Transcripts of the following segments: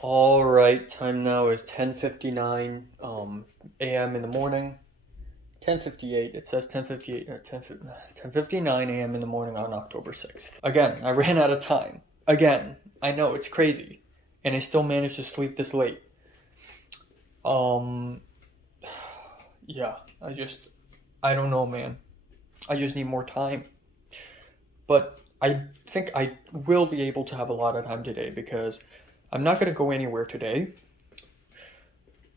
All right, time now is 10:59 a.m. in the morning. 10:58. It says 10:58 or 10:59 a.m. in the morning on October 6th. Again, I ran out of time. Again, I know it's crazy, and I still managed to sleep this late. Um, yeah, I don't know, man. I just need more time. But I think I will be able to have a lot of time today because I'm not gonna go anywhere today.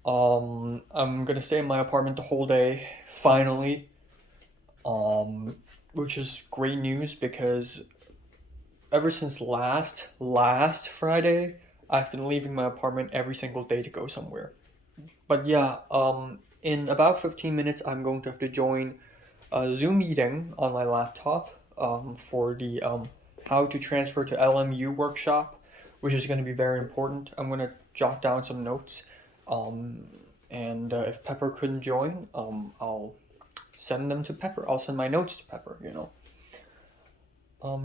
I'm gonna stay in my apartment the whole day, finally. Um, which is great news because ever since last Friday, I've been leaving my apartment every single day to go somewhere. But yeah, in about 15 minutes, I'm going to have to join a Zoom meeting on my laptop, for the how to transfer to LMU workshop, which is going to be very important. I'm going to jot down some notes. Um, and if Pepper couldn't join, I'll send them to Pepper. I'll send my notes to Pepper.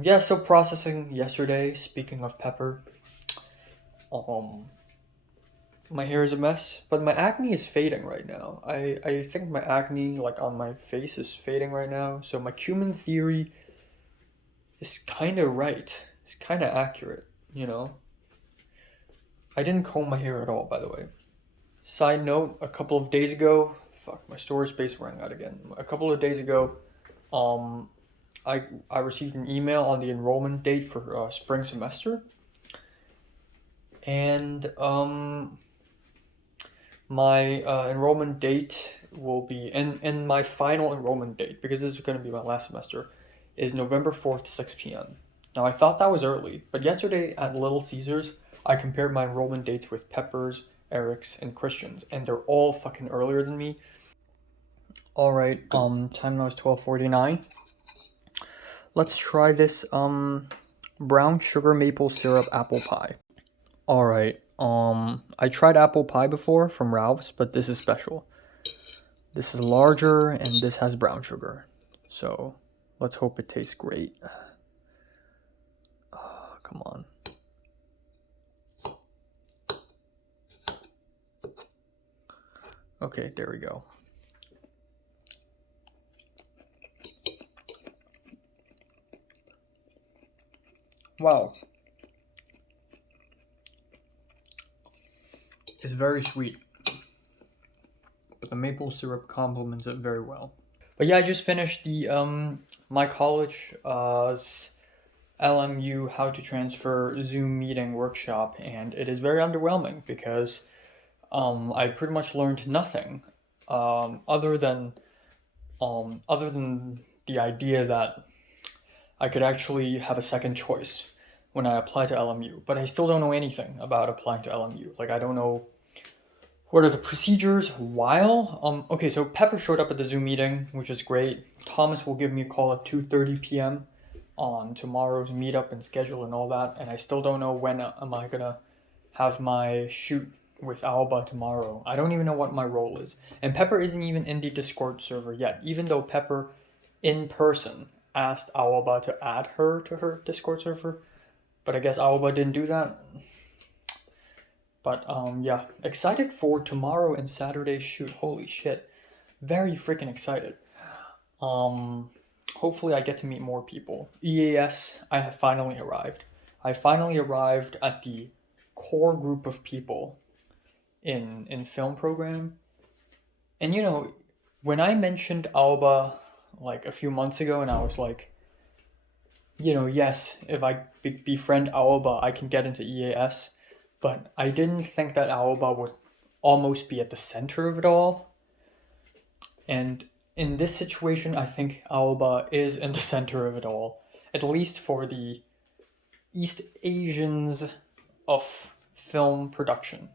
Yeah, so processing yesterday, speaking of Pepper, um, my hair is a mess, but my acne is fading right now. I think my acne, like on my face, is fading right now. So my cumin theory is kind of right. It's kind of accurate. I didn't comb my hair at all, by the way. Side note, a couple of days ago, fuck, my storage space rang out again. A couple of days ago, um, I received an email on the enrollment date for spring semester, and my enrollment date will be and my final enrollment date, because this is going to be my last semester, is November 4th, 6 p.m. Now I thought that was early, but yesterday at Little Caesars, I compared my enrollment dates with Pepper's, Eric's, and Christian's, and they're all fucking earlier than me. All right, time now is 12:49. Let's try this brown sugar maple syrup apple pie. All right. I tried apple pie before from Ralph's, but this is special. This is larger and this has brown sugar. So, let's hope it tastes great. Oh, come on. Okay, there we go. Wow. It's very sweet, but the maple syrup complements it very well. But yeah, I just finished the my college LMU how to transfer Zoom meeting workshop, and it is very underwhelming because I pretty much learned nothing, other than the idea that I could actually have a second choice when I apply to LMU. But I still don't know anything about applying to LMU. Like, I don't know what are the procedures while okay, so Pepper showed up at the Zoom meeting, which is great. Thomas will give me a call at 2:30 p.m. on tomorrow's meetup and schedule and all that, and I still don't know when am I gonna have my shoot with Alba tomorrow. I don't even know what my role is. And Pepper isn't even in the Discord server yet, even though Pepper in person asked Alba to add her to her Discord server. But I guess Alba didn't do that. But yeah, excited for tomorrow and Saturday's shoot. Holy shit. Very freaking excited. Hopefully I get to meet more people. EAS, I have finally arrived. I finally arrived at the core group of people in film program. And when I mentioned Alba like a few months ago, and I was like, yes, if I befriend Alba, I can get into EAS. But I didn't think that Alba would almost be at the center of it all. And in this situation, I think Alba is in the center of it all, at least for the East Asians of film production.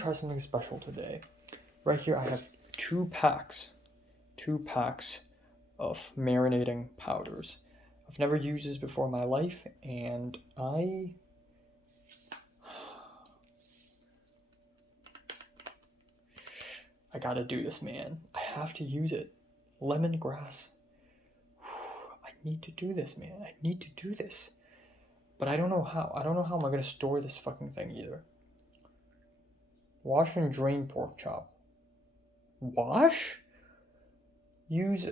try something special today. Right here I have two packs of marinating powders. I've never used this before in my life, and I gotta do this, man. I have to use it. Lemongrass. I need to do this, man. I need to do this. But I don't know how. I don't know how I'm gonna store this fucking thing either. Wash and drain pork chop. Wash? Use...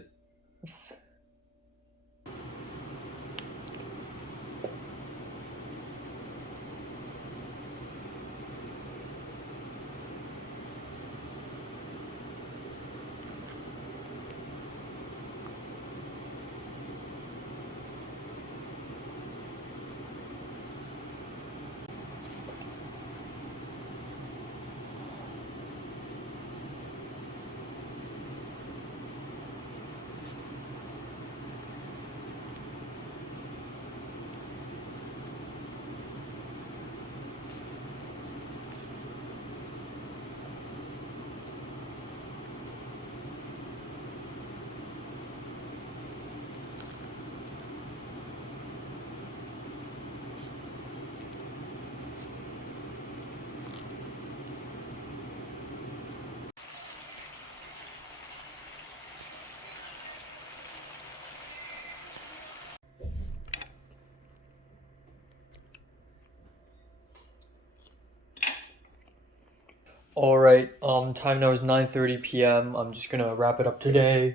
Alright, time now is 9:30 p.m. I'm just gonna wrap it up today.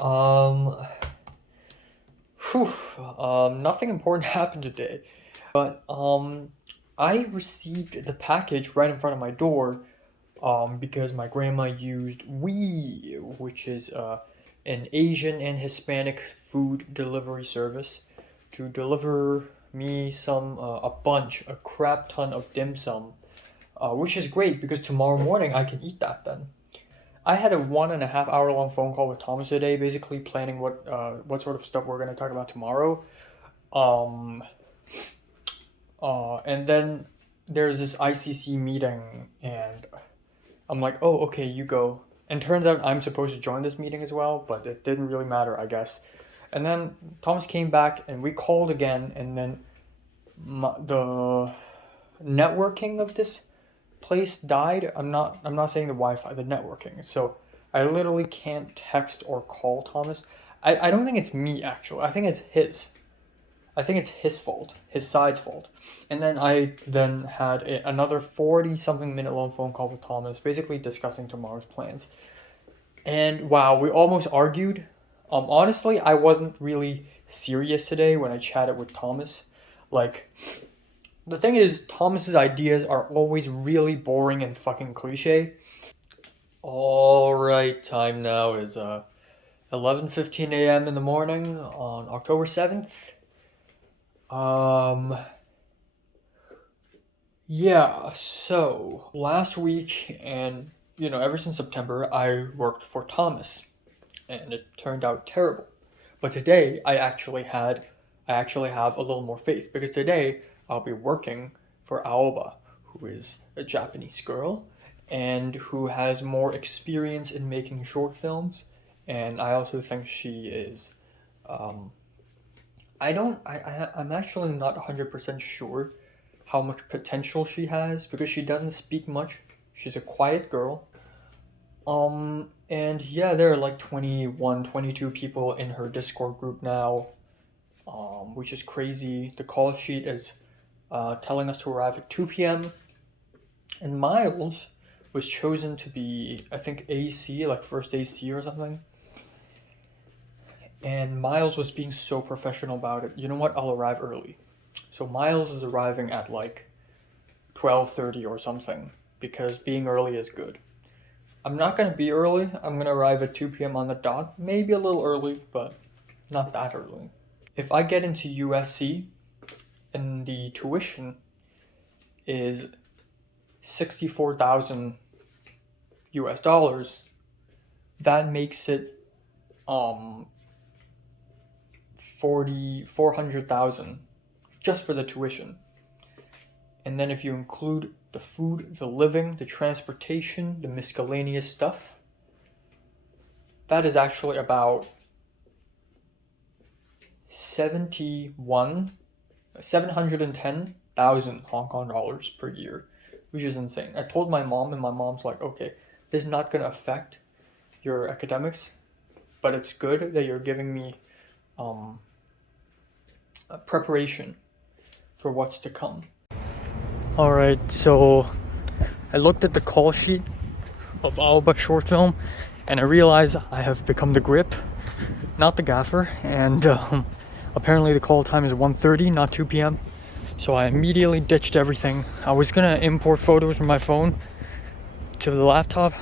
Nothing important happened today. But, I received the package right in front of my door, because my grandma used Wii, which is, an Asian and Hispanic food delivery service, to deliver me a crap ton of dim sum. Which is great because tomorrow morning I can eat that then. I had a 1.5 hour long phone call with Thomas today, basically planning what sort of stuff we're gonna talk about tomorrow. And then there's this ICC meeting, and I'm like, oh, okay, you go. And turns out I'm supposed to join this meeting as well, but it didn't really matter, I guess. And then Thomas came back, and we called again, and then the networking of this place died. I'm not saying the Wi-Fi, the networking. So I literally can't text or call Thomas. I don't think it's me, actually. I think it's his fault, his side's fault. And then I had another 40 something minute long phone call with Thomas, basically discussing tomorrow's plans. And wow, we almost argued. Honestly, I wasn't really serious today when I chatted with Thomas. Like, the thing is, Thomas's ideas are always really boring and fucking cliche. Alright, time now is 11:15 a.m. in the morning on October 7th. Yeah, so last week and ever since September I worked for Thomas, and it turned out terrible. But today I actually have a little more faith, because today I'll be working for Aoba, who is a Japanese girl and who has more experience in making short films. And I also think she is, I'm actually not 100% sure how much potential she has, because she doesn't speak much. She's a quiet girl. And yeah, there are like 21, 22 people in her Discord group now, which is crazy. The call sheet is telling us to arrive at 2 p.m. And Miles was chosen to be, I think, AC, like first AC or something. And Miles was being so professional about it. You know what? I'll arrive early. So Miles is arriving at like 12:30 or something, because being early is good. I'm not going to be early. I'm going to arrive at 2 p.m. on the dot. Maybe a little early, but not that early. If I get into USC and the tuition is 64,000 US dollars, that makes it 400,000 just for the tuition. And then if you include the food, the living, the transportation, the miscellaneous stuff, that is actually about 710,000 Hong Kong dollars per year, which is insane. I told my mom, and my mom's like, okay, this is not gonna affect your academics, but it's good that you're giving me a preparation for what's to come. All right, so I looked at the call sheet of Aoba short film, and I realized I have become the grip, not the gaffer, and apparently the call time is 1:30, not 2 p.m. So I immediately ditched everything. I was gonna import photos from my phone to the laptop.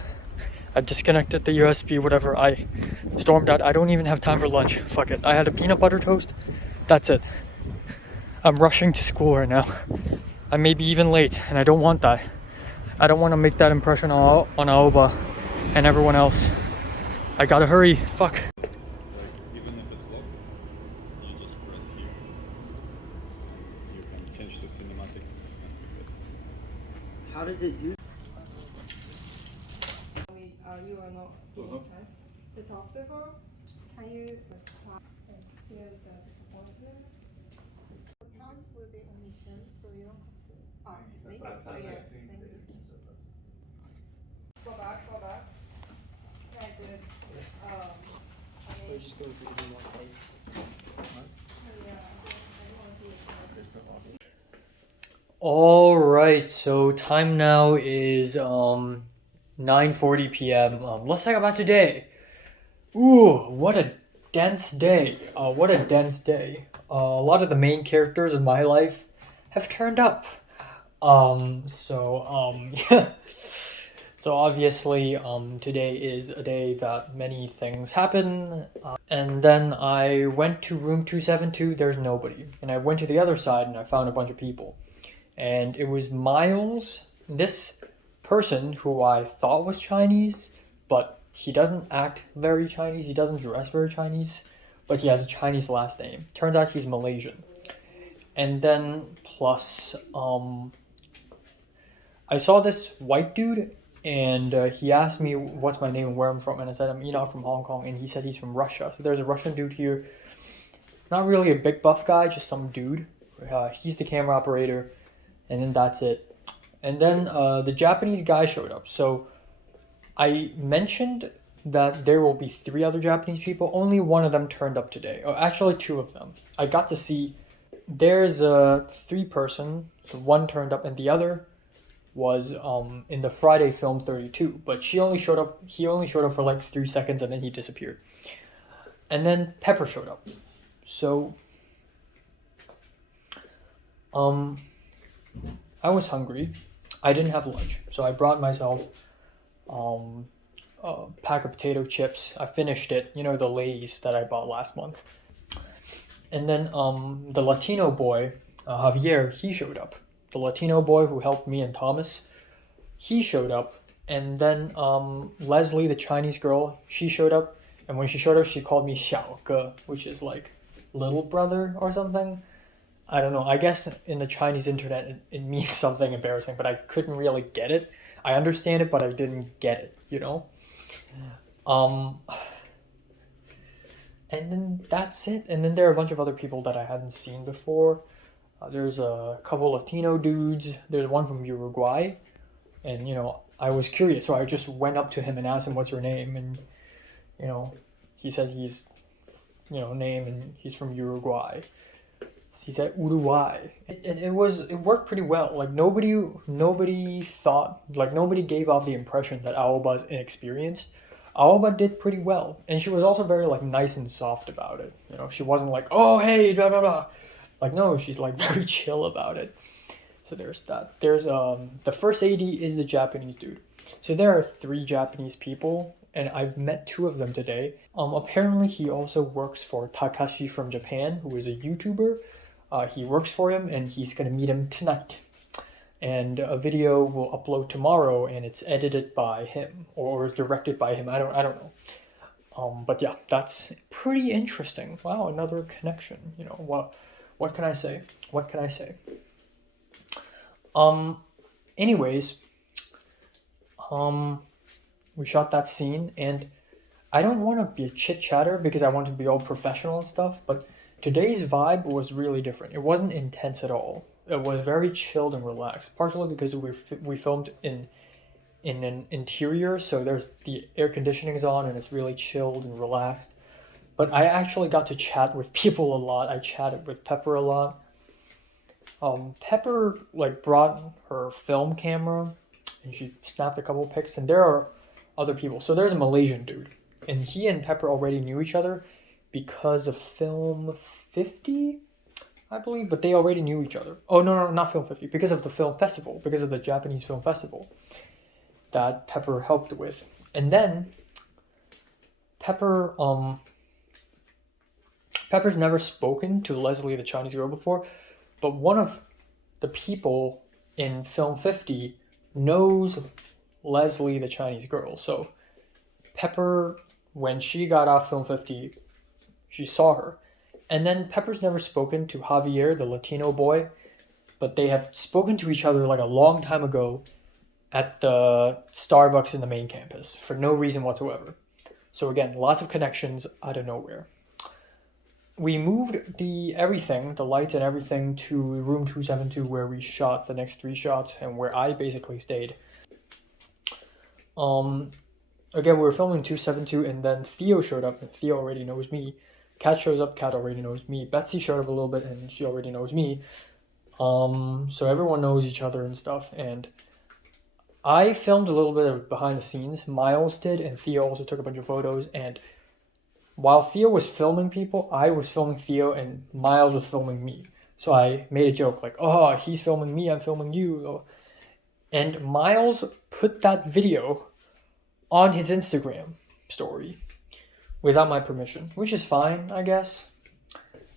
I disconnected the USB, whatever. I stormed out. I don't even have time for lunch. Fuck it. I had a peanut butter toast. That's it. I'm rushing to school right now. I may be even late, and I don't want that. I don't want to make that impression on Aoba and everyone else. I gotta hurry. Fuck. Even if it's locked, you just press here. You can change to cinematic. How does it do? You are not the top level. Can you feel the disappointment? The chance will be omission, so you don't have to. See? So yeah, thank you. Go back. Yeah, good. We're just going through the more things. Yeah, I want to see it. All right, so time now is 9:40 p.m. Let's talk about today. Ooh, what a dense day. What a dense day. A lot of the main characters in my life have turned up. Yeah. So obviously, today is a day that many things happen. And then I went to room 272, there's nobody. And I went to the other side and I found a bunch of people. And it was Miles, this person who I thought was Chinese, but he doesn't act very Chinese, he doesn't dress very Chinese, but he has a Chinese last name. Turns out he's Malaysian. And then plus, I saw this white dude, and he asked me what's my name and where I'm from, and I said I'm Enoch from Hong Kong, and he said he's from Russia. So there's a Russian dude here, not really a big buff guy, just some dude. He's the camera operator, and then that's it. And then the Japanese guy showed up. So I mentioned that there will be 3 other Japanese people. Only one of them turned up today. Oh, actually 2 of them. I got to see. There's a 3-person. So one turned up, and the other was in the Friday film 32. But he only showed up for like 3 seconds, and then he disappeared. And then Pepper showed up. So I was hungry. I didn't have lunch, so I brought myself a pack of potato chips. I finished it, you know, the Lay's that I bought last month. And then the Latino boy, Javier, he showed up. The Latino boy who helped me and Thomas, he showed up. And then Leslie, the Chinese girl, she showed up. And when she showed up, she called me Xiaoge, which is like little brother or something. I don't know. I guess in the Chinese internet it means something embarrassing, but I couldn't really get it. I understand it, but I didn't get it, you know? And then that's it. And then there are a bunch of other people that I hadn't seen before. There's a couple Latino dudes. There's one from Uruguay. And, you know, I was curious, so I just went up to him and asked him, what's your name? And, you know, he said he's, you know, name, and he's from Uruguay. He said Uruguay. It worked pretty well. Like nobody gave off the impression that Aoba's inexperienced. Aoba did pretty well, and she was also very like nice and soft about it. You know, she wasn't like, oh hey, blah blah blah. Like no, she's like very chill about it. So there's that. There's the first AD is the Japanese dude. So there are 3 Japanese people, and I've met 2 of them today. Apparently he also works for Takashi from Japan, who is a YouTuber. He works for him, and he's gonna meet him tonight. And a video will upload tomorrow, and it's edited by him or is directed by him. I don't know. But yeah, that's pretty interesting. Wow, another connection. You know what can I say? What can I say? Anyways, we shot that scene, and I don't want to be a chit chatter because I want to be all professional and stuff, but today's vibe was really different. It wasn't intense at all. It was very chilled and relaxed, partially because we filmed in an interior, so there's the air conditioning's on and it's really chilled and relaxed. But I actually got to chat with people a lot. I chatted with Pepper a lot. Pepper like brought her film camera and she snapped a couple pics, and there are other people. So there's a Malaysian dude, and he and Pepper already knew each other because of Film 50, I believe, but they already knew each other. Oh, no, not Film 50, because of the film festival, because of the Japanese film festival that Pepper helped with. And then Pepper's never spoken to Leslie, the Chinese girl, before, but one of the people in Film 50 knows Leslie, the Chinese girl. So Pepper, when she got off Film 50, she saw her. And then Pepper's never spoken to Javier, the Latino boy, but they have spoken to each other like a long time ago at the Starbucks in the main campus for no reason whatsoever. So again, lots of connections out of nowhere. We moved the lights and everything, to room 272 where we shot the next 3 shots and where I basically stayed. Again, we were filming 272, and then Theo showed up, and Theo already knows me. Kat shows up, Kat already knows me. Betsy showed up a little bit, and she already knows me. So everyone knows each other and stuff, and I filmed a little bit of behind the scenes. Miles did, and Theo also took a bunch of photos, and while Theo was filming people, I was filming Theo, and Miles was filming me. So I made a joke like, oh, he's filming me, I'm filming you. And Miles put that video on his Instagram story without my permission, which is fine, I guess.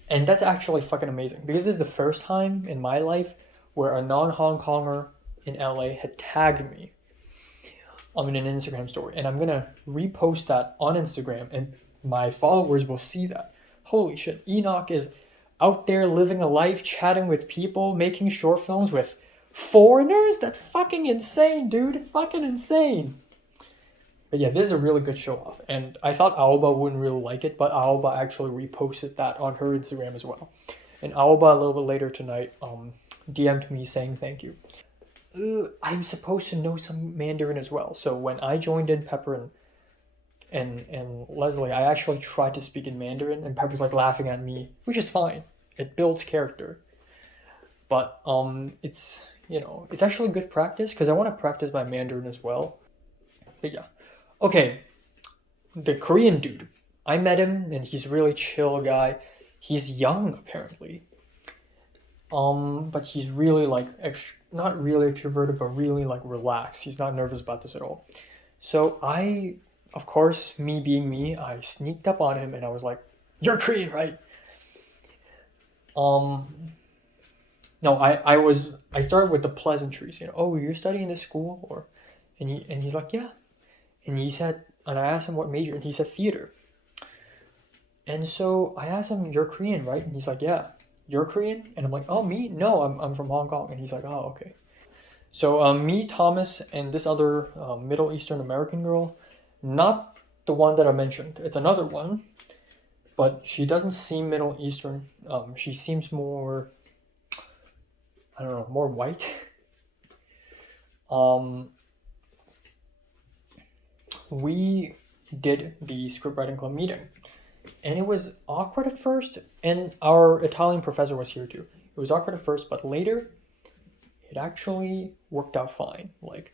And that's actually fucking amazing, because this is the first time in my life where a non-Hong Konger in LA had tagged me in an Instagram story. And I'm gonna repost that on Instagram, and my followers will see that. Holy shit, Enoch is out there living a life, chatting with people, making short films with foreigners? That's fucking insane, dude. Fucking insane. But yeah, this is a really good show off. And I thought Alba wouldn't really like it, but Alba actually reposted that on her Instagram as well. And Alba, a little bit later tonight, DM'd me saying thank you. I'm supposed to know some Mandarin as well. So when I joined in Pepper and Leslie, I actually tried to speak in Mandarin, and Pepper's like laughing at me, which is fine. It builds character. But it's actually good practice, because I want to practice my Mandarin as well. But yeah. Okay. The Korean dude. I met him, and he's a really chill guy. He's young, apparently. But he's really like not really extroverted, but really like relaxed. He's not nervous about this at all. So I, of course, me being me, I sneaked up on him and I was like, "You're Korean, right?" No, I started with the pleasantries. Oh, you're studying this school, and he's like, "Yeah," and he said, and I asked him what major, and he said theater. And so I asked him, "You're Korean, right?" And he's like, "Yeah." "You're Korean?" And I'm like, "Oh, me? No, I'm from Hong Kong." And he's like, "Oh, okay." So me, Thomas, and this other Middle Eastern American girl, not the one that I mentioned, it's another one, but she doesn't seem Middle Eastern. She seems more, I don't know, more white. We did the scriptwriting club meeting, and it was awkward at first, and our Italian professor was here too. It was awkward at first, but later it actually worked out fine. Like,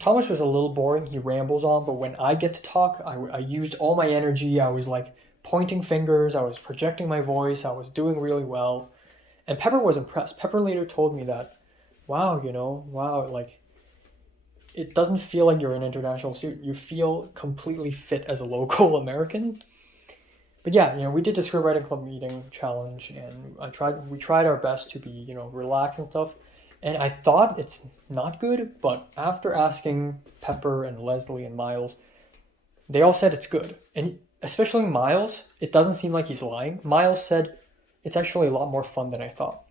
Thomas was a little boring, he rambles on, but when I get to talk, I used all my energy. I was like pointing fingers, I was projecting my voice, I was doing really well. And Pepper was impressed. Pepper later told me that, wow, like, it doesn't feel like you're an international student. You feel completely fit as a local American. But yeah, we did the scriptwriting club meeting challenge, and we tried our best to be, relaxed and stuff. And I thought it's not good, but after asking Pepper and Leslie and Miles, they all said it's good. And especially Miles, it doesn't seem like he's lying. Miles said it's actually a lot more fun than I thought.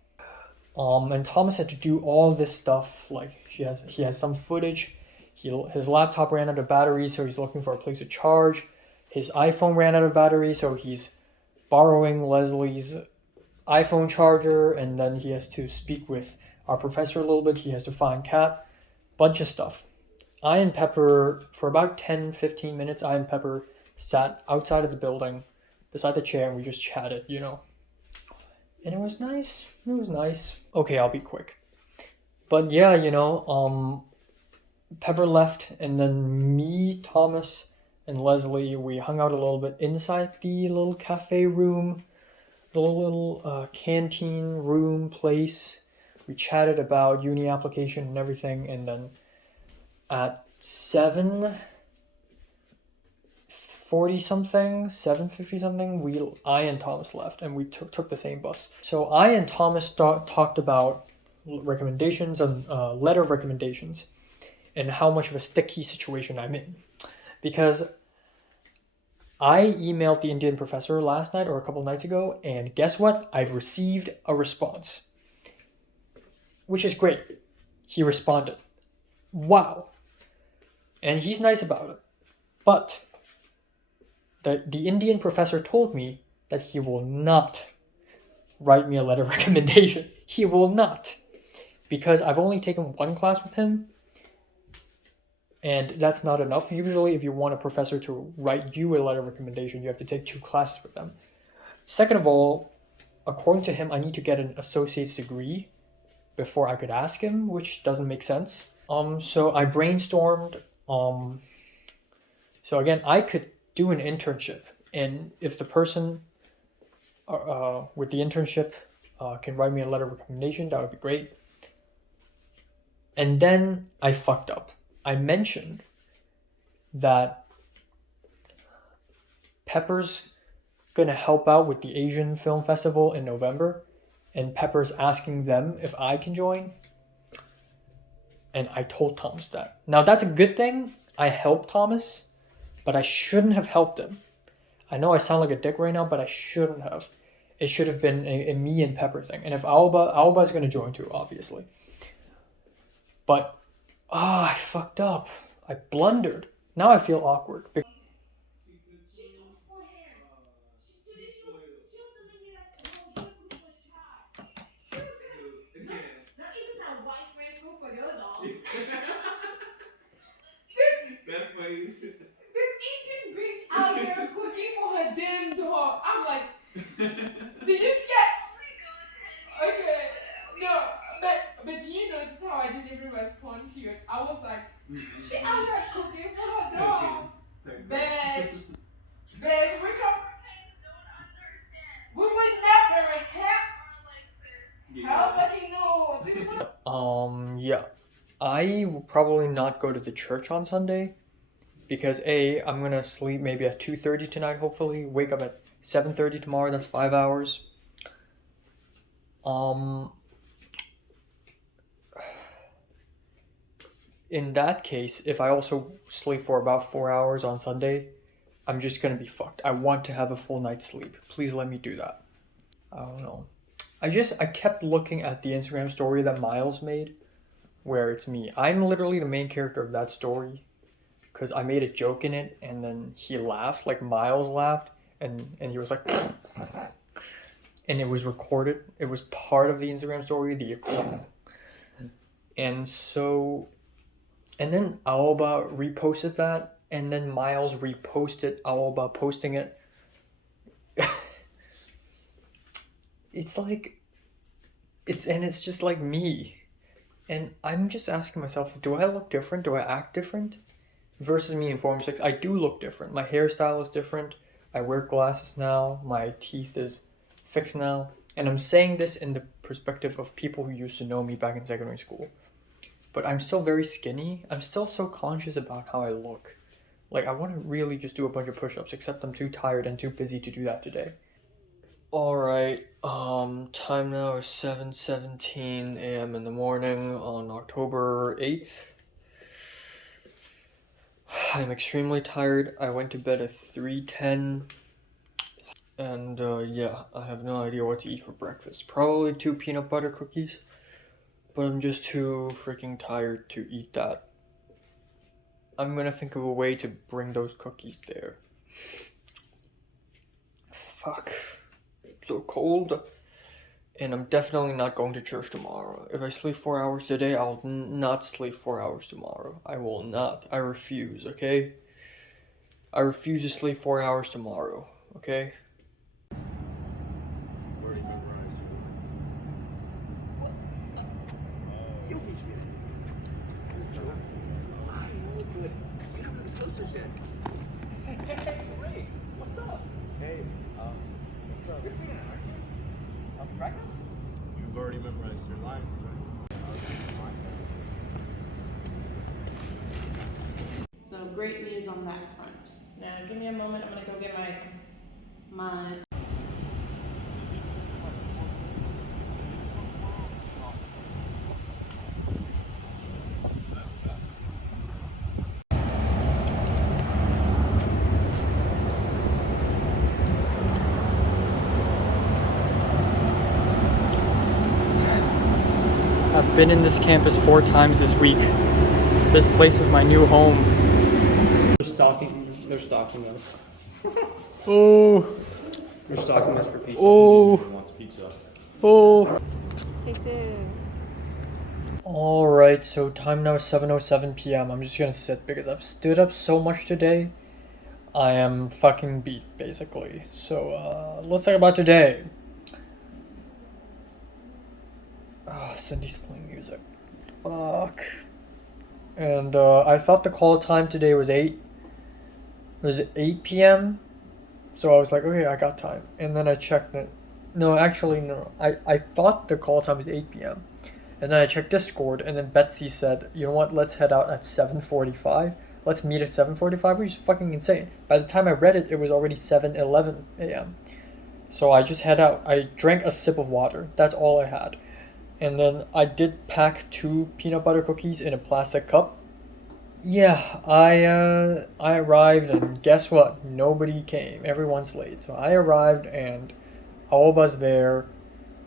And Thomas had to do all this stuff. Like he has some footage. His laptop ran out of battery, so he's looking for a place to charge. His iPhone ran out of battery, so he's borrowing Leslie's iPhone charger, and then he has to speak with our professor a little bit. He has to find Kat. Bunch of stuff. I and Pepper, for about 10-15 minutes, I and Pepper sat outside of the building beside the chair and we just chatted, you know. And it was nice. It was nice. Okay, I'll be quick. But yeah, you know, Pepper left, and then me, Thomas, and Leslie, we hung out a little bit inside the little cafe room, the little canteen room place. We chatted about uni application and everything, and then at 7:40 something, 7:50 something, I and Thomas left, and we took the same bus. So I and Thomas talked about recommendations and letter of recommendations, and how much of a sticky situation I'm in, because I emailed the Indian professor last night or a couple nights ago, and guess what? I've received a response, which is great. He responded. Wow. And he's nice about it. But the Indian professor told me that he will not write me a letter of recommendation. He will not. Because I've only taken one class with him, and that's not enough. Usually, if you want a professor to write you a letter of recommendation, you have to take 2 classes with them. Second of all, according to him, I need to get an associate's degree before I could ask him, which doesn't make sense. So I brainstormed. So again, I could do an internship, and if the person with the internship can write me a letter of recommendation, that would be great. And then I fucked up. I mentioned that Pepper's gonna help out with the Asian Film Festival in November, and Pepper's asking them if I can join. And I told Thomas that. Now that's a good thing. I helped Thomas, but I shouldn't have helped him. I know I sound like a dick right now, but I shouldn't have. It should have been a me and Pepper thing. And if Alba is gonna join too, obviously. But I fucked up. I blundered. Now I feel awkward. That's funny. This ancient bitch out there cooking for her damn dog. I'm like, do you scare? Okay, no, but you know, this is how I didn't even respond to it. I was like, she out there cooking for her dog. Bitch, we would never have. How fucking no? This is Yeah. I will probably not go to the church on Sunday because I'm gonna sleep maybe at 2:30 tonight, hopefully. Wake up at 7:30 tomorrow, that's 5 hours. In that case, if I also sleep for about 4 hours on Sunday, I'm just gonna be fucked. I want to have a full night's sleep. Please let me do that. I don't know. I kept looking at the Instagram story that Miles made, where it's me. I'm literally the main character of that story, because I made a joke in it, and then he laughed, like Miles laughed, and he was like, and it was recorded. It was part of the Instagram story, and then Alba reposted that, and then Miles reposted Alba posting it. It's just like me. And I'm just asking myself, do I look different? Do I act different? Versus me in Form 6, I do look different. My hairstyle is different. I wear glasses now. My teeth is fixed now. And I'm saying this in the perspective of people who used to know me back in secondary school. But I'm still very skinny. I'm still so conscious about how I look. Like, I want to really just do a bunch of push-ups, except I'm too tired and too busy to do that today. Alright, time now is 7:17 a.m. in the morning on October 8th. I'm extremely tired. I went to bed at 3:10. And yeah, I have no idea what to eat for breakfast. Probably 2 peanut butter cookies, but I'm just too freaking tired to eat that. I'm gonna think of a way to bring those cookies there. Fuck. It's so cold. And I'm definitely not going to church tomorrow. If I sleep 4 hours today, I'll not sleep 4 hours tomorrow. I will not. I refuse, okay? I refuse to sleep 4 hours tomorrow, okay? Already memorized your lines. You'll teach me. I know, good. You haven't done the sisters yet. Hey, wait. What's up? Hey, what's up? You're feeling it, aren't you? I'll practice? You've already memorized your lines, right? So great news on that front. Now give me a moment. I'm gonna go get my. I've been in this campus 4 times this week. This place is my new home. They're stalking us. Oh, They're stalking us for pizza. Oh. Who wants pizza? oh. Take the Alright, so time now is 7:07 p.m. I'm just gonna sit because I've stood up so much today. I am fucking beat, basically. So, let's talk about today. Cindy's playing music. Fuck. And, I thought the call time today was 8. Was it 8 p.m.? So I was like, okay, I got time. And then I checked it. No, actually, no. I thought the call time was 8 p.m. And then I checked Discord, and then Betsy said, you know what, let's head out at 7:45. Let's meet at 7:45, which is fucking insane. By the time I read it, it was already 7:11 a.m. So I just head out. I drank a sip of water. That's all I had. And then I did pack 2 peanut butter cookies in a plastic cup. Yeah, I arrived, and guess what? Nobody came. Everyone's late. So I arrived, and Aoba's there.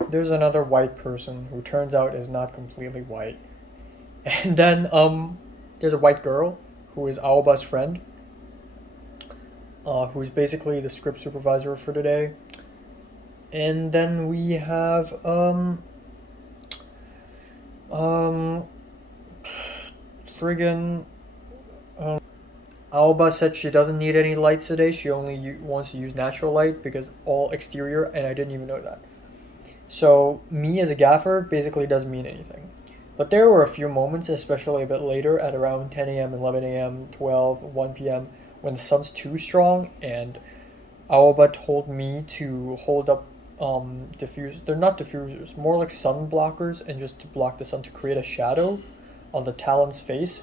There's another white person who turns out is not completely white. And then there's a white girl who is Aoba's friend, who's basically the script supervisor for today. And then we have friggin' Aoba said she doesn't need any lights today. She only wants to use natural light because all exterior, and I didn't even know that. So me as a gaffer basically doesn't mean anything. But there were a few moments, especially a bit later at around 10 a.m., 11 a.m., 12, 1 p.m., when the sun's too strong, and Aoba told me to hold up diffusers. They're not diffusers, more like sun blockers, and just to block the sun to create a shadow on the Talon's face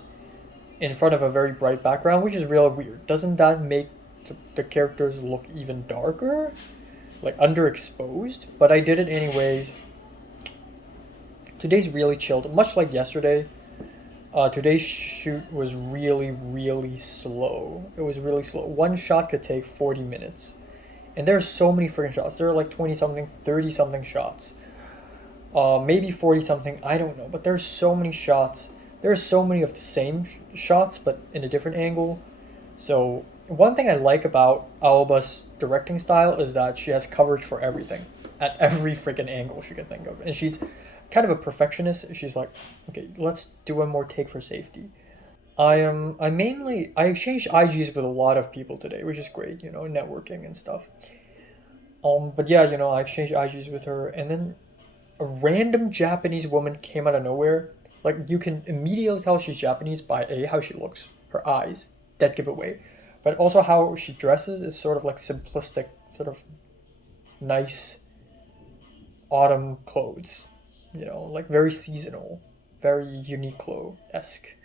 in front of a very bright background, which is really weird. Doesn't that make the characters look even darker? Like underexposed? But I did it anyways. Today's really chilled, much like yesterday. Today's shoot was really, really slow. It was really slow. One shot could take 40 minutes. And there's so many freaking shots. There are like 20 something, 30 something shots. Maybe 40 something, I don't know. But there's so many shots. There's so many of the same shots, but in a different angle. So one thing I like about Aoba's directing style is that she has coverage for everything. At every freaking angle she can think of. And she's kind of a perfectionist. She's like, okay, let's do one more take for safety. I exchanged IGs with a lot of people today, which is great, networking and stuff. But yeah, I exchanged IGs with her, and then a random Japanese woman came out of nowhere. Like, you can immediately tell she's Japanese by how she looks, her eyes, dead giveaway, but also how she dresses is sort of like simplistic, sort of nice autumn clothes, like very seasonal, very Uniqlo-esque.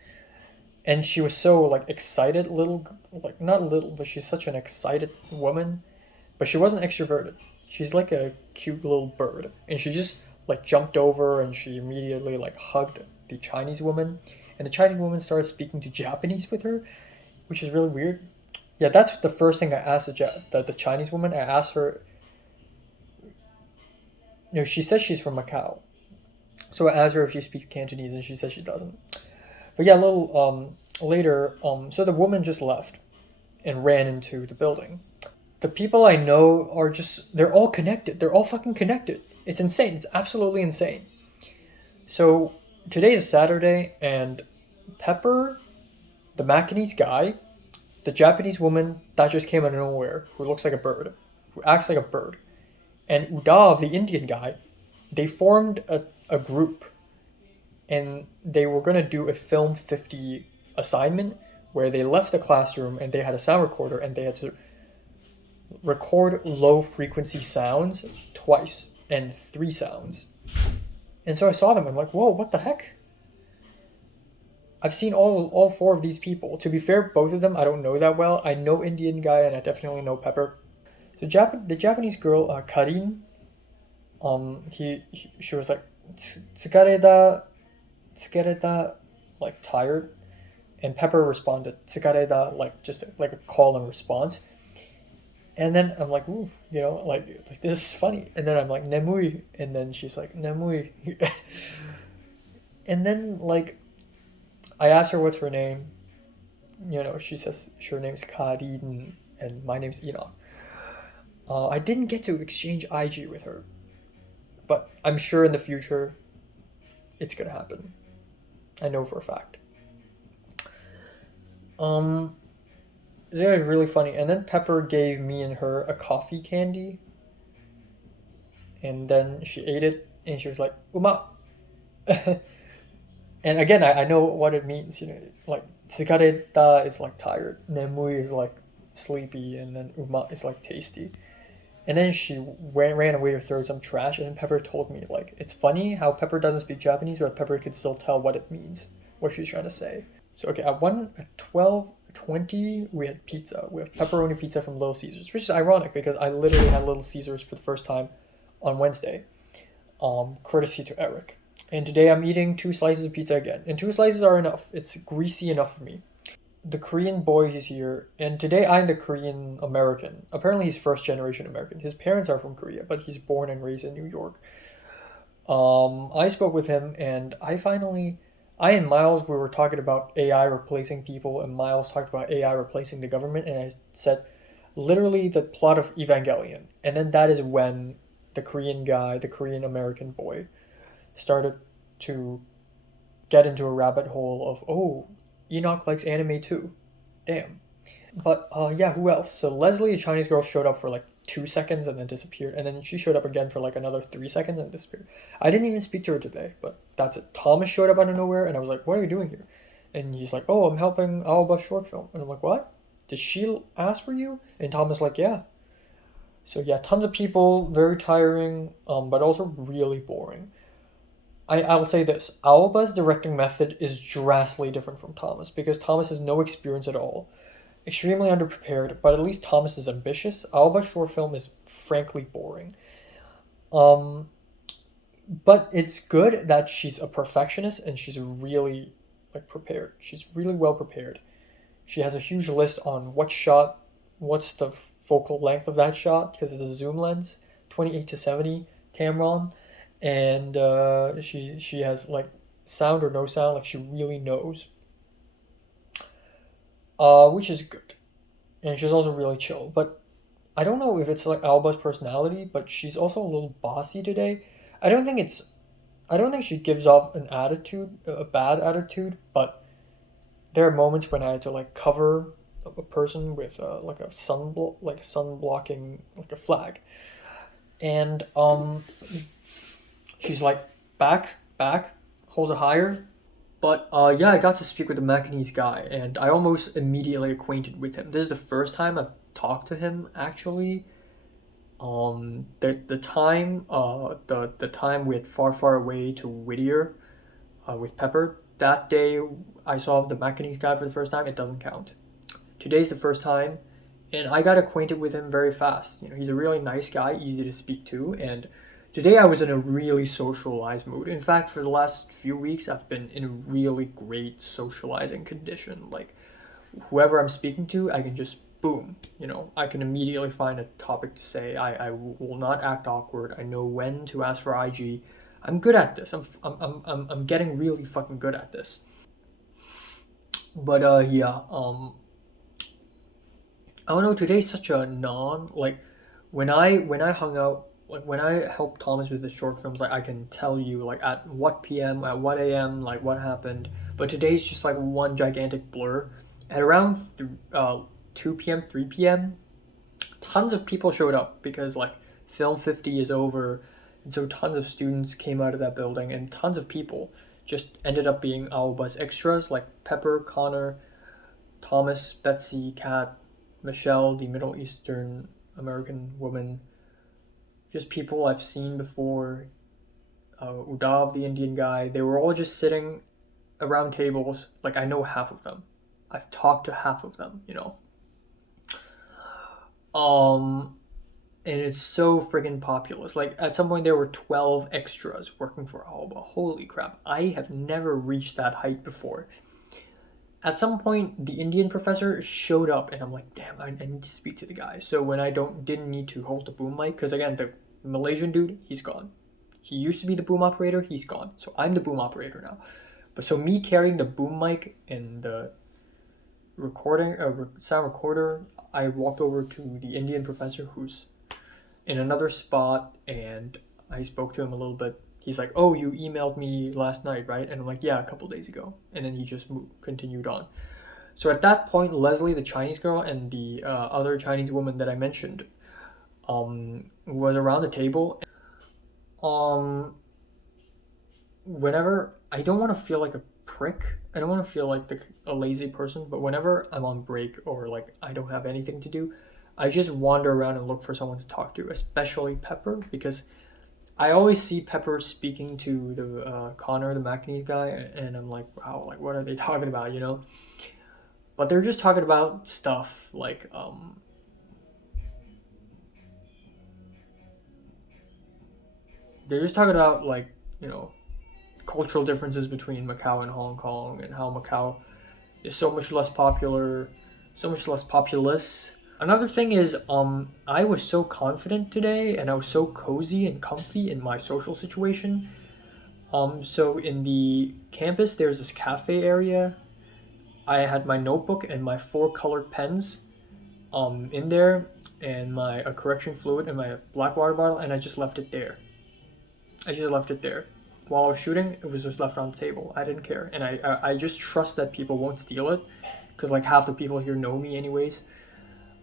And she was so like excited, not little, but she's such an excited woman. But she wasn't extroverted. She's like a cute little bird. And she just like jumped over and she immediately like hugged the Chinese woman. And the Chinese woman started speaking to Japanese with her, which is really weird. Yeah, that's the first thing I asked the Chinese woman. I asked her she says she's from Macau. So I asked her if she speaks Cantonese, and she says she doesn't. But yeah, a little later, so the woman just left and ran into the building. The people I know are they're all connected. They're all fucking connected. It's insane. It's absolutely insane. So today is Saturday, and Pepper, the Macanese guy, the Japanese woman that just came out of nowhere, who looks like a bird, who acts like a bird, and Udav, the Indian guy, they formed a group, and they were going to do a Film 50 assignment where they left the classroom and they had a sound recorder and they had to record low frequency sounds twice and 3 sounds. And so I saw them, I'm like, whoa, what the heck? I've seen all 4 of these people. To be fair, both of them I don't know that well. I know Indian guy and I definitely know Pepper. So the Japanese girl, Karin, she was like, tsukareda, like tired. And Pepper responded, tsukareda, like just like a call and response. And then I'm like, ooh, like this is funny. And then I'm like, nemui. And then she's like, nemui. And then, like, I asked her what's her name. She says her name's Karin and my name's Enoch. I didn't get to exchange IG with her. But I'm sure in the future, it's gonna happen. I know for a fact. It was really funny. And then Pepper gave me and her a coffee candy. And then she ate it and she was like, Uma. And again, I know what it means, like tsukareta is like tired, nemui is like sleepy, and then uma is like tasty. And then she ran away to throw some trash, and then Pepper told me, like, it's funny how Pepper doesn't speak Japanese, but Pepper could still tell what it means, what she's trying to say. So okay, at 12:20, we had pizza. We have pepperoni pizza from Little Caesars, which is ironic because I literally had Little Caesars for the first time on Wednesday, courtesy to Eric. And today I'm eating 2 slices of pizza again. And 2 slices are enough. It's greasy enough for me. The Korean boy is here. And today I'm the Korean American. Apparently he's first generation American. His parents are from Korea, but he's born and raised in New York. I spoke with him and I and Miles, we were talking about AI replacing people, and Miles talked about AI replacing the government, and I said literally the plot of Evangelion. And then that is when the Korean guy, the Korean American boy, started to get into a rabbit hole of, oh, Enoch likes anime too. Damn. But yeah, who else? So Leslie, a Chinese girl, showed up for like 2 seconds and then disappeared. And then she showed up again for like another 3 seconds and disappeared. I didn't even speak to her today, but that's it. Thomas showed up out of nowhere and I was like, what are you doing here? And he's like, oh, I'm helping Aoba's short film. And I'm like, what? Did she ask for you? And Thomas like, yeah. So yeah, tons of people, very tiring, but also really boring. I'll say this, Aoba's directing method is drastically different from Thomas because Thomas has no experience at all. Extremely underprepared, but at least Thomas is ambitious. Aoba's short film is frankly boring. But it's good that she's a perfectionist and she's really prepared. She's really well prepared. She has a huge list on what's the focal length of that shot because it's a zoom lens, 28-70 Tamron. And she has sound or no sound, she really knows, which is good. And she's also really chill, but I don't know if it's Aoba's personality, but she's also a little bossy today. I don't think she gives off an attitude, a bad attitude, but there are moments when I had to cover a person with a sun blocking a flag, and she's back, hold it higher. But yeah, I got to speak with the Macanese guy, and I almost immediately acquainted with him. This is the first time I've talked to him actually. The time we had far away to Whittier, with Pepper. That day I saw the Macanese guy for the first time. It doesn't count. Today's the first time, and I got acquainted with him very fast. He's a really nice guy, easy to speak to, and today I was in a really socialized mood. In fact, for the last few weeks, I've been in a really great socializing condition. Whoever I'm speaking to, I can just boom, you know, I can immediately find a topic to say. I will not act awkward. I know when to ask for IG. I'm good at this. I'm getting really fucking good at this. But yeah, I don't know, today's such a like when I hung out, like when I helped Thomas with the short films, like I can tell you like at what PM, at what AM, like what happened. But today's just like one gigantic blur. At around 2 p.m., 3 p.m., tons of people showed up because like Film 50 is over, and so tons of students came out of that building, and tons of people just ended up being Owl Bus extras like Pepper, Connor, Thomas, Betsy, Kat, Michelle, the Middle Eastern American woman, just people I've seen before, Udav, the Indian guy. They were all just sitting around tables. Like I know half of them. I've talked to half of them, you know. And it's so friggin' populous. Like at some point there were 12 extras working for Alba. Holy crap. I have never reached that height before. At some point the Indian professor showed up and I'm like, damn, I need to speak to the guy. So when I didn't need to hold the boom mic, because again, the Malaysian dude, he's gone. He used to be the boom operator, he's gone. So I'm the boom operator now. But so me carrying the boom mic and the sound recorder, I walked over to the Indian professor who's in another spot, and I spoke to him a little bit. He's like, oh, you emailed me last night, right? And I'm like, yeah, a couple days ago. And then he just continued on. So at that point, Leslie, the Chinese girl, and the other Chinese woman that I mentioned was around the table. Whenever, I don't want to feel like a prick. I don't want to feel like a lazy person, but whenever I'm on break or like I don't have anything to do, I just wander around and look for someone to talk to, especially Pepper, because I always see Pepper speaking to the Connor, the Macanese guy, and I'm like, wow, like what are they talking about, you know? But they're just talking about stuff like they're just talking about like, you know, cultural differences between Macau and Hong Kong, and how Macau is so much less popular, so much less populous. Another thing is, I was so confident today, and I was so cozy and comfy in my social situation. So in the campus, there's this cafe area. I had my notebook and my 4 colored pens, in there, and my correction fluid and my black water bottle, and I just left it there. While I was shooting, it was just left on the table. I didn't care, and I just trust that people won't steal it, because like half the people here know me anyways.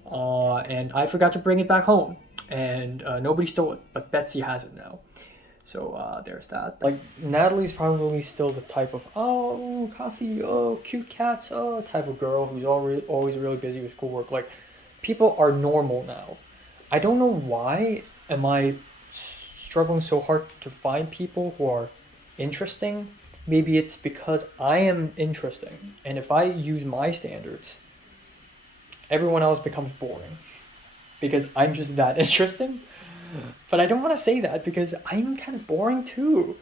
And I forgot to bring it back home, and nobody stole it, but Betsy has it now. So there's that. Like Natalie's probably still the type of coffee, cute cats, type of girl who's always really busy with schoolwork. Like people are normal now. I don't know why am I struggling so hard to find people who are interesting. Maybe it's because I am interesting, and if I use my standards, everyone else becomes boring because I'm just that interesting. But I don't want to say that because I'm kind of boring too.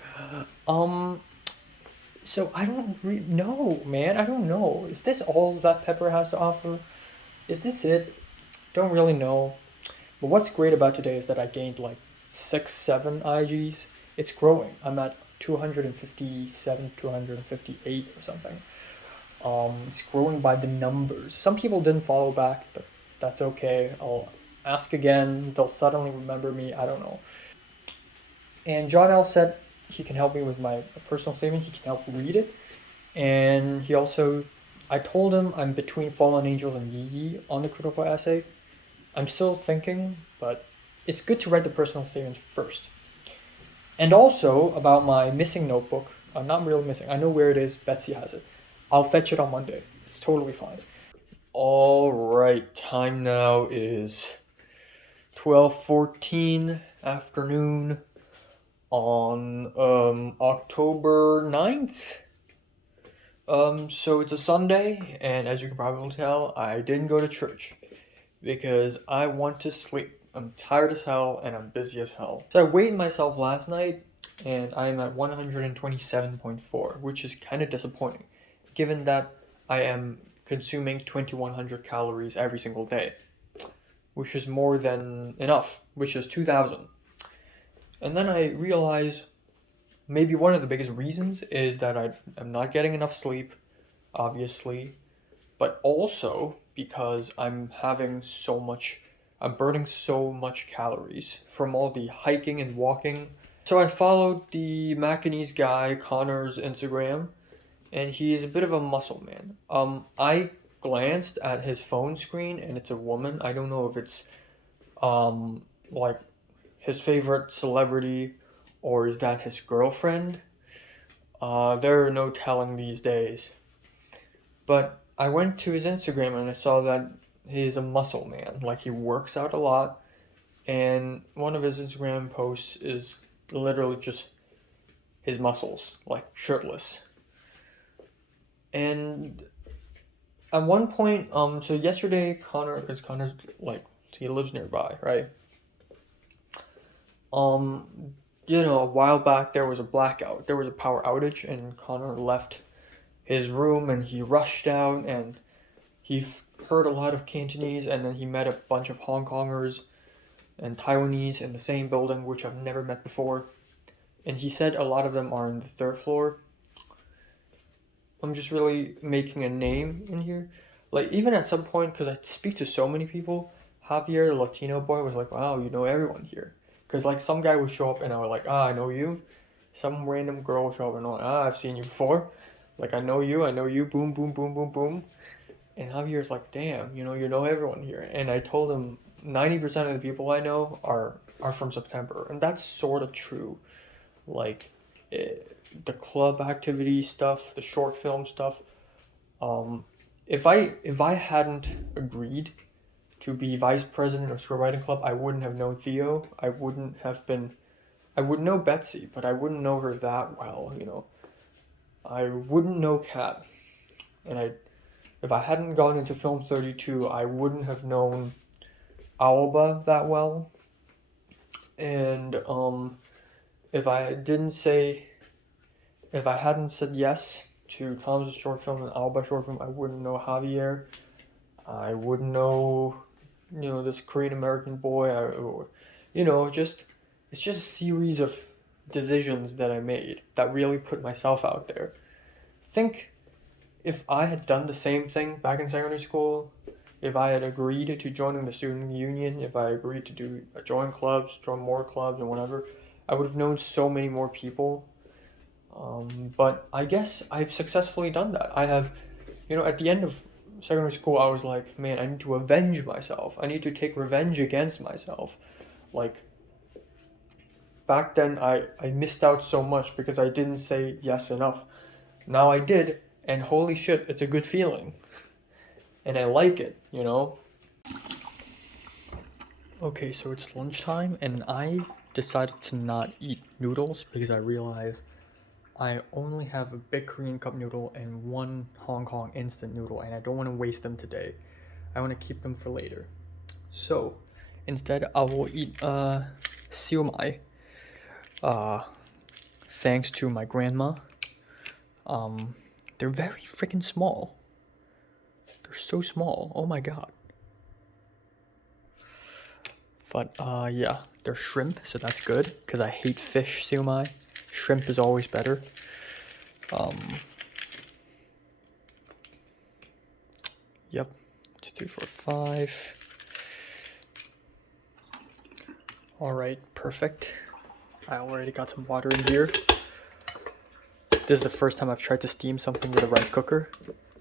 So I don't know, man. I don't know. Is this all that Pepper has to offer? Is this it? Don't really know. But what's great about today is that I gained like 6-7 IGs. It's growing. I'm at 257, 258 or something. It's growing by the numbers. Some people didn't follow back, but that's okay. I'll ask again. They'll suddenly remember me. I don't know. And John L said he can help me with my personal statement. He can help read it. And he also, I told him I'm between Fallen Angels and Yi Yi on the critical essay. I'm still thinking, but it's good to write the personal statement first. And also about my missing notebook. I'm not really missing. I know where it is. Betsy has it. I'll fetch it on Monday. It's totally fine. Alright, time now is 12:14 afternoon on October 9th. So it's a Sunday, and as you can probably tell, I didn't go to church because I want to sleep. I'm tired as hell and I'm busy as hell. So I weighed myself last night and I'm at 127.4, which is kind of disappointing given that I am consuming 2100 calories every single day, which is more than enough, which is 2000. And then I realized maybe one of the biggest reasons is that I am not getting enough sleep, obviously, but also because I'm burning so much calories from all the hiking and walking. So I followed the Macanese guy, Connor's Instagram, and he is a bit of a muscle man. I glanced at his phone screen and it's a woman. I don't know if it's like his favorite celebrity or is that his girlfriend. There are no telling these days. But I went to his Instagram and I saw that he's a muscle man. Like, he works out a lot, and one of his Instagram posts is literally just his muscles, like shirtless. And at one point, so yesterday, because Connor's like, he lives nearby, right? A while back there was a blackout. There was a power outage, and Connor left his room and he rushed out, and he heard a lot of Cantonese, and then he met a bunch of Hong Kongers and Taiwanese in the same building, which I've never met before. And he said a lot of them are on the 3rd floor. I'm just really making a name in here. Like, even at some point, because I speak to so many people, Javier, the Latino boy, was like, wow, you know everyone here. Because, like, some guy would show up and I was like, I know you. Some random girl would show up and I'm like, I've seen you before. Like, I know you, boom, boom, boom, boom, boom. And Javier's like, damn, you know everyone here. And I told him 90% of the people I know are from September. And that's sort of true. Like, the club activity stuff, the short film stuff. If I hadn't agreed to be vice president of Script Writing Club, I wouldn't have known Theo. I would know Betsy, but I wouldn't know her that well, I wouldn't know Kat. And if I hadn't gone into Film 32, I wouldn't have known Alba that well. And if I hadn't said yes to Tom's short film and Alba short film, I wouldn't know Javier. I wouldn't know, this Korean American boy. It's just a series of decisions that I made that really put myself out there. Think if I had done the same thing back in secondary school, if I had agreed to joining the student union, if I agreed to join more clubs and whatever, I would have known so many more people. But I guess I've successfully done that. I have, at the end of secondary school, I was like, man, I need to avenge myself. I need to take revenge against myself. Like, back then, I missed out so much because I didn't say yes enough. Now I did, and holy shit, it's a good feeling. And I like it, Okay, so it's lunchtime, and I decided to not eat noodles because I realized I only have a big Korean cup noodle and one Hong Kong instant noodle, and I don't want to waste them today. I want to keep them for later. So, instead, I will eat siu mai. Thanks to my grandma. They're very freaking small. They're so small. Oh my god. But yeah, they're shrimp, so that's good because I hate fish siu mai. Shrimp is always better. Yep. 2, 3, 4, 5. All right, perfect. I already got some water in here. This is the first time I've tried to steam something with a rice cooker.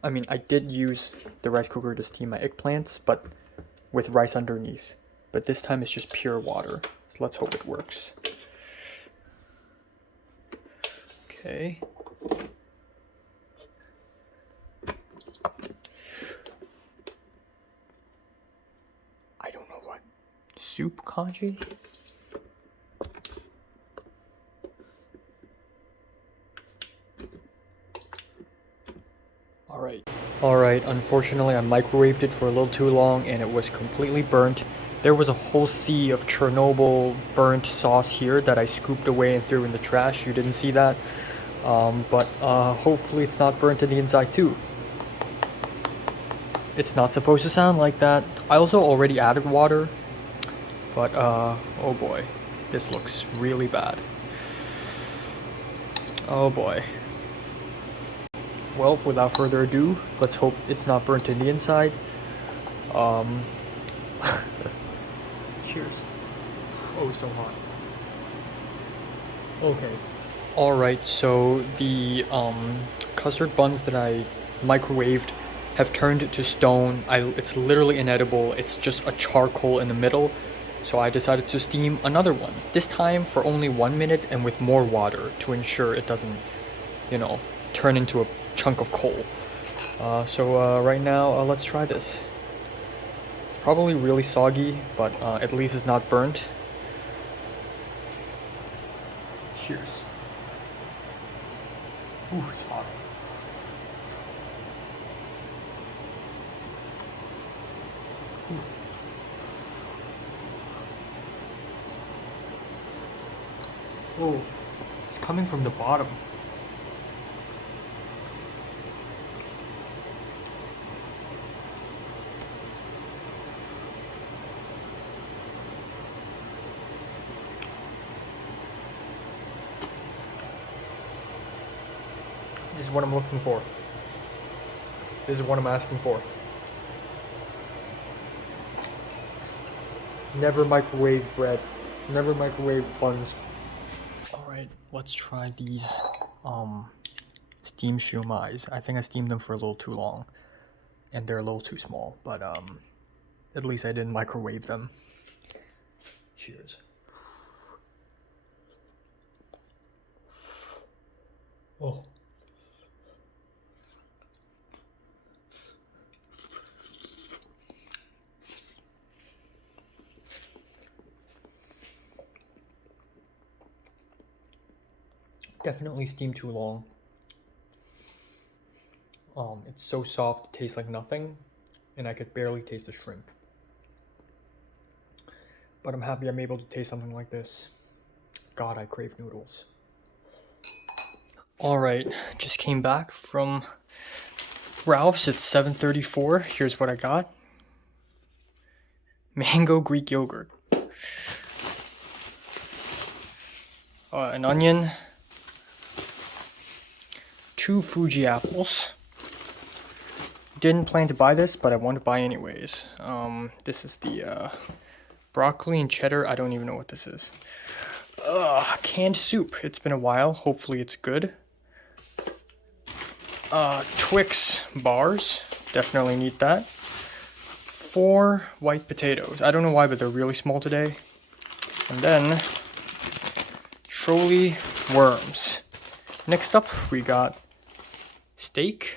I mean, I did use the rice cooker to steam my eggplants, but with rice underneath. But this time it's just pure water. So let's hope it works. Okay. I don't know what. Soup kanji? Alright, unfortunately I microwaved it for a little too long and it was completely burnt. There was a whole sea of Chernobyl burnt sauce here that I scooped away and threw in the trash. You didn't see that. But hopefully it's not burnt in the inside too. It's not supposed to sound like that. I also already added water, but oh boy, this looks really bad. Oh boy. Well, without further ado, let's hope it's not burnt in the inside. Cheers. Oh, so hot. Okay. Alright, so the custard buns that I microwaved have turned to stone. It's literally inedible. It's just a charcoal in the middle. So I decided to steam another one. This time for only 1 minute and with more water to ensure it doesn't, you know, turn into a chunk of coal. So right now, let's try this. It's probably really soggy, but at least it's not burnt. Cheers. Ooh, it's hot. Oh, it's coming from the bottom. This is what I'm looking for. This is what I'm asking for. Never microwave bread. Never microwave buns. Alright, let's try these steamed shumais. I think I steamed them for a little too long. And they're a little too small. But at least I didn't microwave them. Cheers. Oh. Definitely steamed too long. It's so soft, it tastes like nothing, and I could barely taste the shrimp. But I'm happy I'm able to taste something like this. God, I crave noodles. Alright, just came back from Ralph's. It's 7:34. Here's what I got. Mango Greek yogurt. An onion. 2 Fuji apples. Didn't plan to buy this, but I want to buy anyways. This is the broccoli and cheddar. I don't even know what this is. Canned soup. It's been a while. Hopefully it's good. Twix bars. Definitely need that. 4 white potatoes. I don't know why, but they're really small today. And then Trolli worms. Next up, we got steak,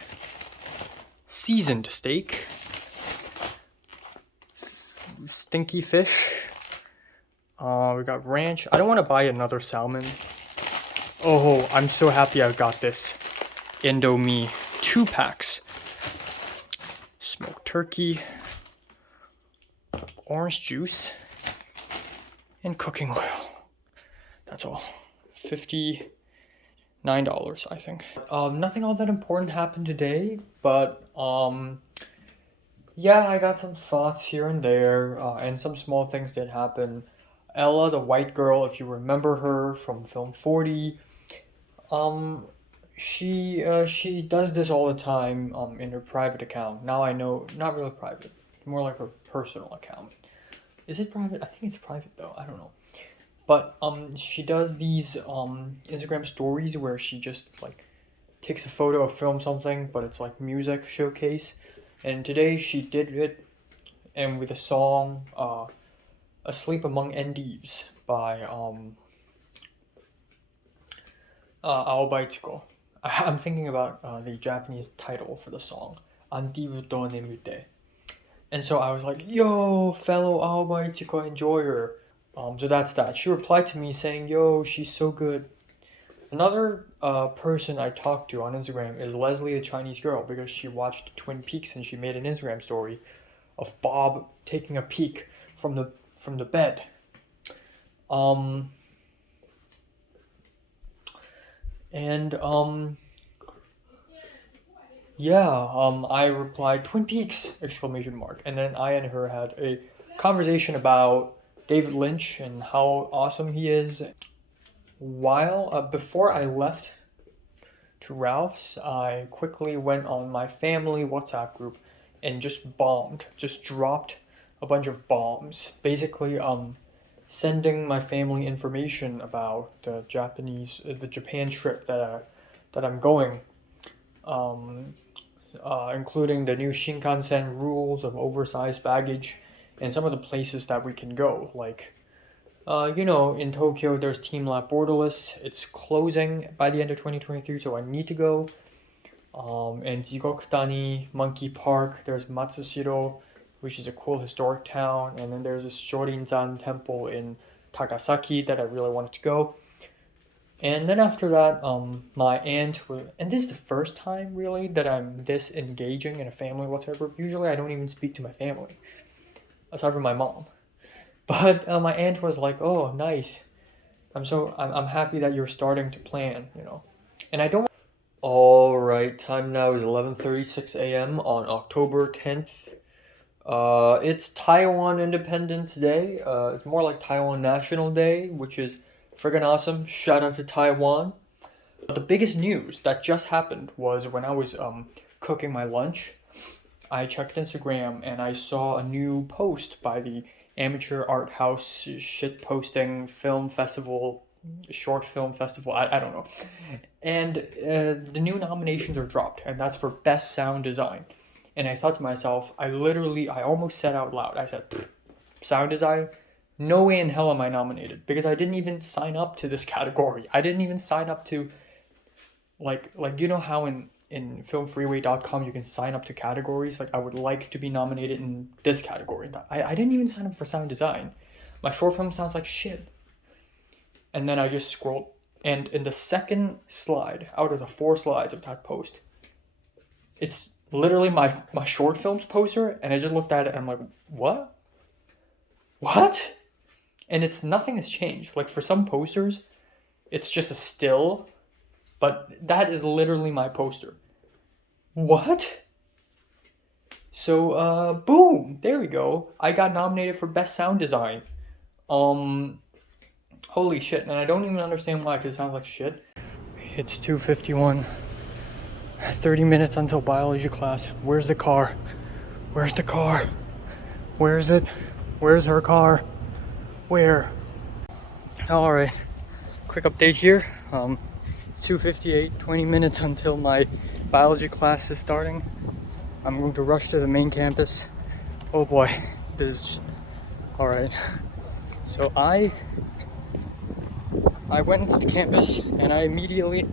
seasoned steak, stinky fish. We got ranch. I don't want to buy another salmon. Oh, I'm so happy I got this Indomie 2 packs. Smoked turkey, orange juice, and cooking oil. That's all. $59, I think. Nothing all that important happened today, but yeah, I got some thoughts here and there, and some small things did happen. Ella, the white girl, if you remember her from Film 40, she does this all the time in her private account. Now I know, not really private, more like her personal account. Is it private? I think it's private though. I don't know. But she does these Instagram stories where she just like takes a photo or films something, but it's like music showcase. And today she did it, and with a song, "Asleep Among Endives" by Aobaitsuko. I'm thinking about the Japanese title for the song, "Andivu to Nemute." And so I was like, "Yo, fellow Aobaitsuko enjoyer." So that's that. She replied to me saying, "Yo, she's so good." Another person I talked to on Instagram is Leslie, a Chinese girl, because she watched Twin Peaks and she made an Instagram story of Bob taking a peek from the bed. Yeah, I replied Twin Peaks exclamation mark, and then I and her had a conversation about David Lynch and how awesome he is. Before I left to Ralph's, I quickly went on my family WhatsApp group and just dropped a bunch of bombs. Basically, sending my family information about the Japan trip that I'm going. Including the new Shinkansen rules of oversized baggage and some of the places that we can go. Like, in Tokyo, there's Team Lab Borderless. It's closing by the end of 2023, so I need to go. And Jigokutani, Monkey Park, there's Matsushiro, which is a cool historic town, and then there's this Shorinzan temple in Takasaki that I really wanted to go. And then after that, my aunt, and this is the first time really that I'm this engaging in a family WhatsApp group. Usually I don't even speak to my family, aside from my mom. But my aunt was like, "Oh, nice. I'm happy that you're starting to plan, And I don't. All right, time now is 11:36 a.m. on October 10th. It's Taiwan Independence Day. It's more like Taiwan National Day, which is friggin' awesome. Shout out to Taiwan. The biggest news that just happened was when I was cooking my lunch, I checked Instagram and I saw a new post by the Amateur Art House shit posting film festival, short film festival, I don't know. And the new nominations are dropped, and that's for Best Sound Design. And I thought to myself, I almost said out loud, I said, sound design? No way in hell am I nominated, because I didn't even sign up to this category. I didn't even sign up to, like you know how in filmfreeway.com you can sign up to categories? Like, I would like to be nominated in this category. I didn't even sign up for sound design. My short film sounds like shit. And then I just scrolled, and in the second slide, out of the 4 slides of that post, it's literally my short films poster, and I just looked at it and I'm like, what? What? And nothing has changed. Like, for some posters, it's just a still, but that is literally my poster. What? So, boom, there we go. I got nominated for Best Sound Design. Holy shit, and I don't even understand why, because it sounds like shit. It's 2:51. 30 minutes until biology class. Where's the car? Where's the car? Where is it? Where's her car? Where? Alright, quick update here. It's 2:58, 20 minutes until my biology class is starting. I'm going to rush to the main campus. Oh boy, this is... Alright, so I went into the campus and I immediately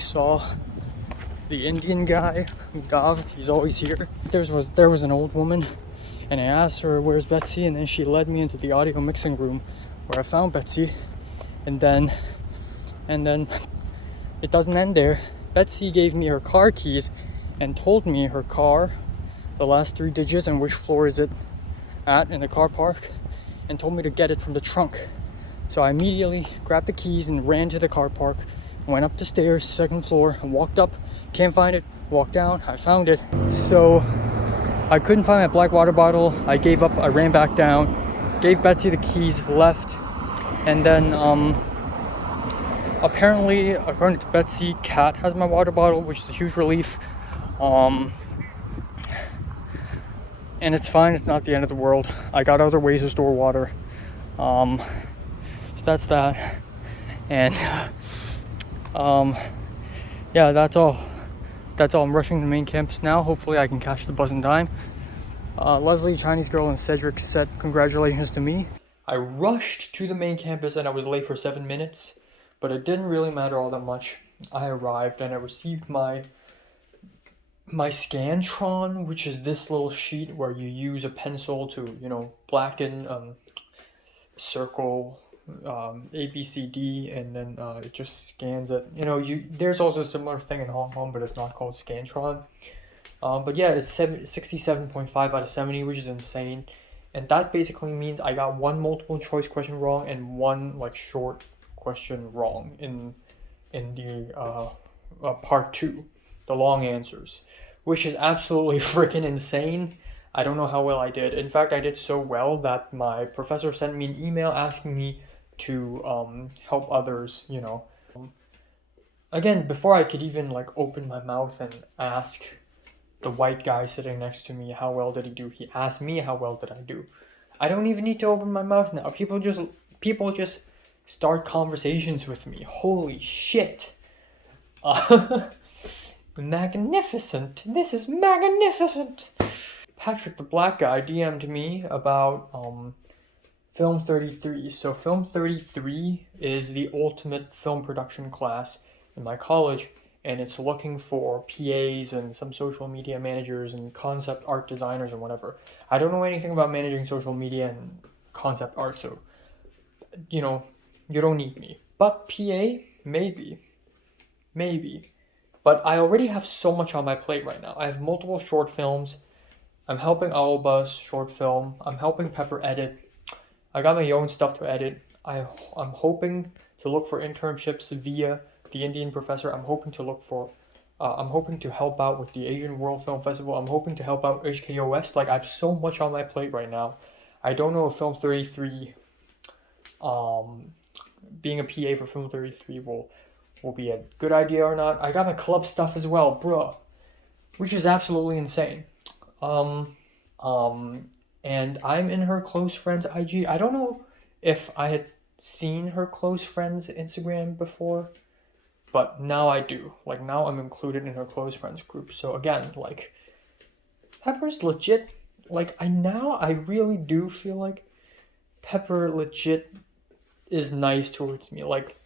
saw the Indian guy, Gav. He's always here. There was an old woman, and I asked her, "Where's Betsy?" And then she led me into the audio mixing room, where I found Betsy. And then it doesn't end there. Betsy gave me her car keys and told me her car, the last 3 digits, and which floor is it at in the car park, and told me to get it from the trunk. So I immediately grabbed the keys and ran to the car park, went up the stairs, 2nd floor, and walked up. Can't find it. Walked down. I found it. So I couldn't find my black water bottle. I gave up. I ran back down, gave Betsy the keys, left, and then apparently, according to Betsy, Kat has my water bottle, which is a huge relief. And it's fine. It's not the end of the world. I got other ways to store water. So that's that. And yeah, that's all. I'm rushing to the main campus now. Hopefully I can catch the bus in time. Leslie, Chinese girl, and Cedric said congratulations to me. I rushed to the main campus and I was late for 7 minutes, but it didn't really matter all that much. I arrived and I received my Scantron, which is this little sheet where you use a pencil to, blacken, circle, A, B, C, D, and then it just scans it. There's also a similar thing in Hong Kong, but it's not called Scantron. But yeah, it's 67.5 out of 70, which is insane. And that basically means I got 1 multiple choice question wrong and 1 short question wrong in the part 2, the long answers, which is absolutely freaking insane. I don't know how well I did. In fact, I did so well that my professor sent me an email asking me to help others, you know. Again, before I could even like open my mouth and ask the white guy sitting next to me how well did he do, he asked me how well did I do. I don't even need to open my mouth now. People just start conversations with me. Holy shit. Magnificent. This is magnificent. Patrick the black guy DM'd me about Film 33. So Film 33 is the ultimate film production class in my college, and it's looking for PAs and some social media managers and concept art designers and whatever. I don't know anything about managing social media and concept art, so you know, you don't need me. But PA, maybe. But I already have so much on my plate right now. I have multiple short films. I'm helping Owlbuzz short film. I'm helping Pepper edit. I got my own stuff to edit. I'm hoping to look for internships via the Indian Professor. I'm hoping to help out with the Asian World Film Festival. I'm hoping to help out HKOS. Like, I have so much on my plate right now. I don't know if Film 33, being a PA for Film 33 will be a good idea or not. I got my club stuff as well, bruh, which is absolutely insane. And I'm in her close friends IG. I don't know if I had seen her close friends Instagram before, but now I do. Like, now I'm included in her close friends group. So again, like, Pepper's legit. Like, I really do feel like Pepper legit is nice towards me. Like,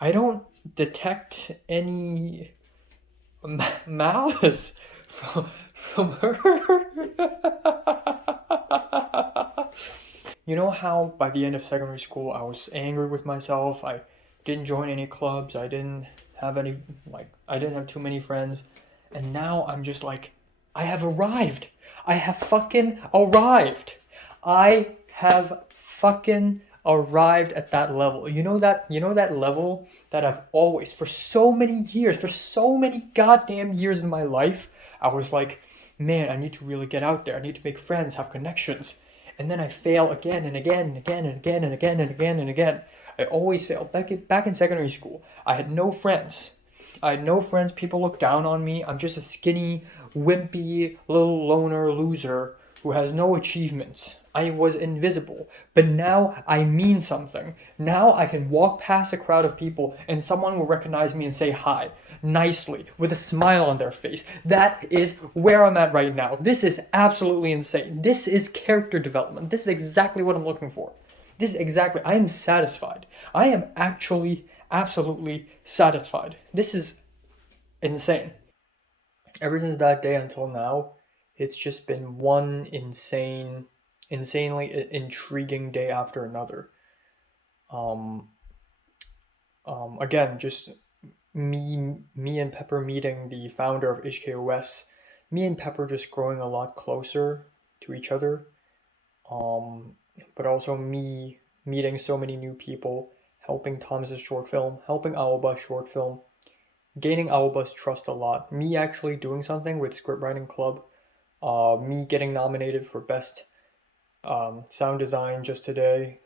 I don't detect any malice from her. You know how by the end of secondary school I was angry with myself, I didn't join any clubs, I didn't have too many friends, and now I'm just like, I have arrived. I have fucking arrived. I have fucking arrived at that level. You know that level that I've always, for so many goddamn years in my life, I was like, man, I need to really get out there. I need to make friends, have connections. And then I fail again and again and again and again and again and again and again. I always fail. Back in secondary school, I had no friends. People look down on me. I'm just a skinny, wimpy, little loner loser who has no achievements. I was invisible. But now I mean something. Now I can walk past a crowd of people and someone will recognize me and say hi, nicely, with a smile on their face. That is where I'm at right now. This is absolutely insane. This is character development. This is exactly what I'm looking for. I am satisfied. I am actually absolutely satisfied. This is insane. Ever since that day until now, it's just been one insanely intriguing day after another. Again, just me and Pepper meeting the founder of HKOS, me and Pepper just growing a lot closer to each other. But also me meeting so many new people, helping Thomas's short film, helping Owlbuzz short film, gaining Owlbuzz trust a lot, me actually doing something with Scriptwriting Club, me getting nominated for Best Sound Design just today,